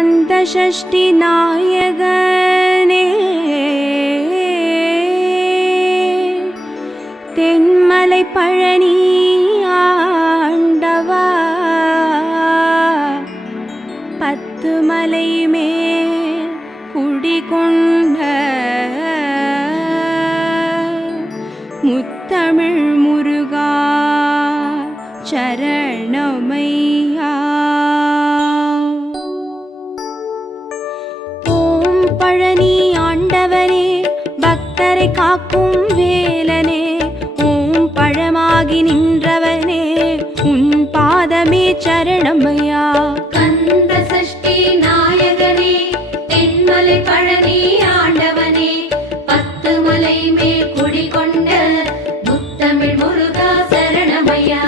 கந்தசஷ்டி நாயகனே தென்மலை பழனி ஆண்டவா பத்து மலை மேல் குடிகொண்ட முத்தமிழ் முருகா சரணமையா. ஓம் பழனி ஆண்டவனே பக்தரை காக்கும் வேலனே, ஓம் பழமாகி நின்றவனே உன் பாதமே சரணமையா. கந்த சஷ்டி நாயகனே தென்மலை பழனி ஆண்டவனே பத்து மலை மேல் குடிகொண்ட முத்தமிழ் முருகா சரணமையா.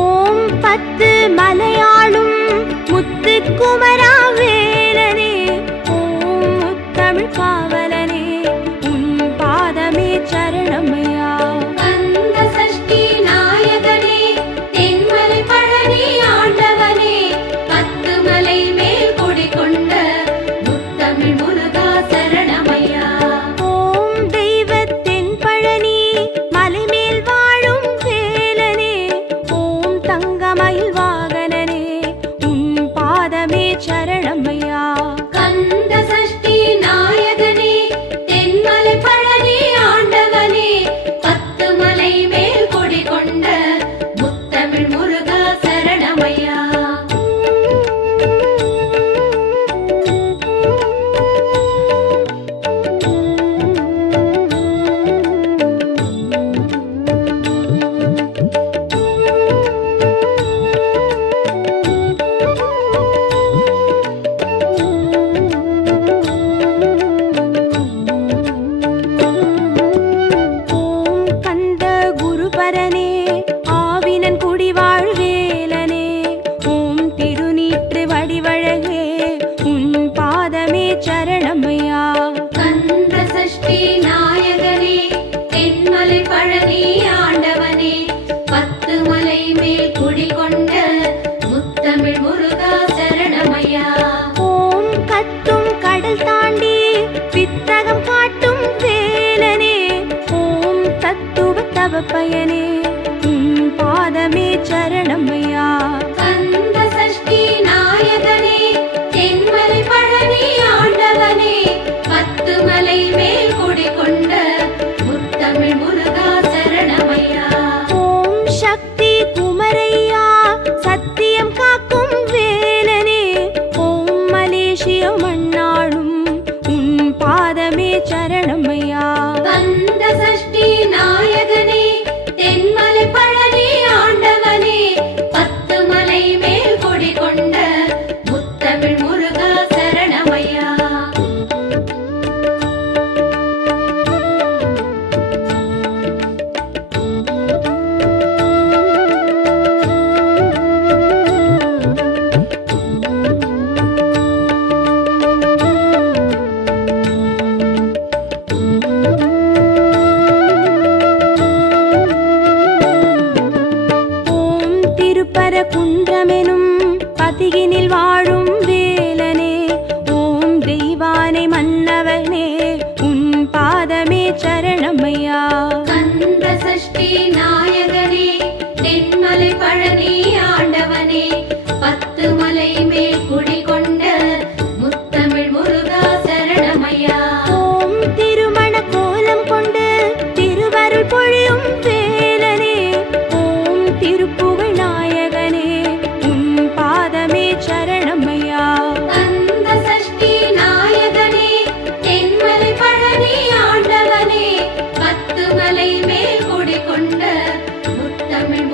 ஓம் பத்து மலையாளும் முத்து குமரா வேலனே, ஓம் முத்தமிழ் காவலனே உன் பாதமே சரணமையா. கந்த சஷ்டி நாயகனே தென்மலை பழனி ஆண்டவனே பத்து மலை மேல் குடிகொண்ட முத்தமிழ் முருகா சரணமையா. ஓம் தெய்வத்தின் பழனி மலை மேல் வாழும் வேலனே, ஓம் தங்கமயில் வாகனனே உன் பாதமே சரணமையா. கந்த சஷ்டி நாயகனே தென்மலை பழனி ஆண்டவனே பத்து மலை மேல் குடிகொண்ட முத்தமிழ் முருகா சரணமையா. ஓம் கந்த குருபரனே ஆவினன் குடிவாழ் வேலனே, ஓம் திருநீற்று வடிவழகே உன் பாதமே சரணமையா. கந்த சஷ்டி நாயகனே தென்மலை பழனி ஆண்டவனே பத்து மலை மேல் குடிகொண்ட முத்தமிழ் முருகா சரணமையா. ஓம் கத்தும் கடல் தாண்டி வித்தகம் காட்டும் வேலனே, ஓம் தத்துவ தவ பயனே உன் பாதமே சரணமையா. கந்த சஷ்டி நாயகனே தென்மலை பழனி ஆண்டவனே பத்து மலை மேல் குடிகொண்ட முத்தமிழ் முருகா சரணமையா. ஓம் சக்தி குமரையா சத்தியம் காக்கும் வேலனே, ஓம் மலேசிய மண்ணாளும் உன் பாதமே சரணமையா. கந்த சஷ்டி நாயகனே தென்மலை பழனி ஆண்டவனே பத்து மலை மேல் குடிகொண்ட முத்தமிழ் முருகா சரணமையா. ஓம் திருப்பர குன்றமெனும் பதிகினில் வாழும் வேலனே, ஓம் தெய்வானை மன்னவனே உன் பாதமே சரணமையா. கந்த சஷ்டி நாயகனே தென்மலை பழனி ஆண்டவனே பத்து மலை மேல் குடிகொண்ட முத்தமிழ் முருகா சரணமையா. ஓம் திருமண கோலம் கொண்டு திருவருள் பொழியும் வேலனே, ஓம் திருப்புகழ் நாயகனே உன் பாதமே சரணமையா. கந்த சஷ்டி நாயகனே தென்மலை பழனி ஆண்டவனே பத்து மலை மேல் குடிகொண்ட முத்தமிழ்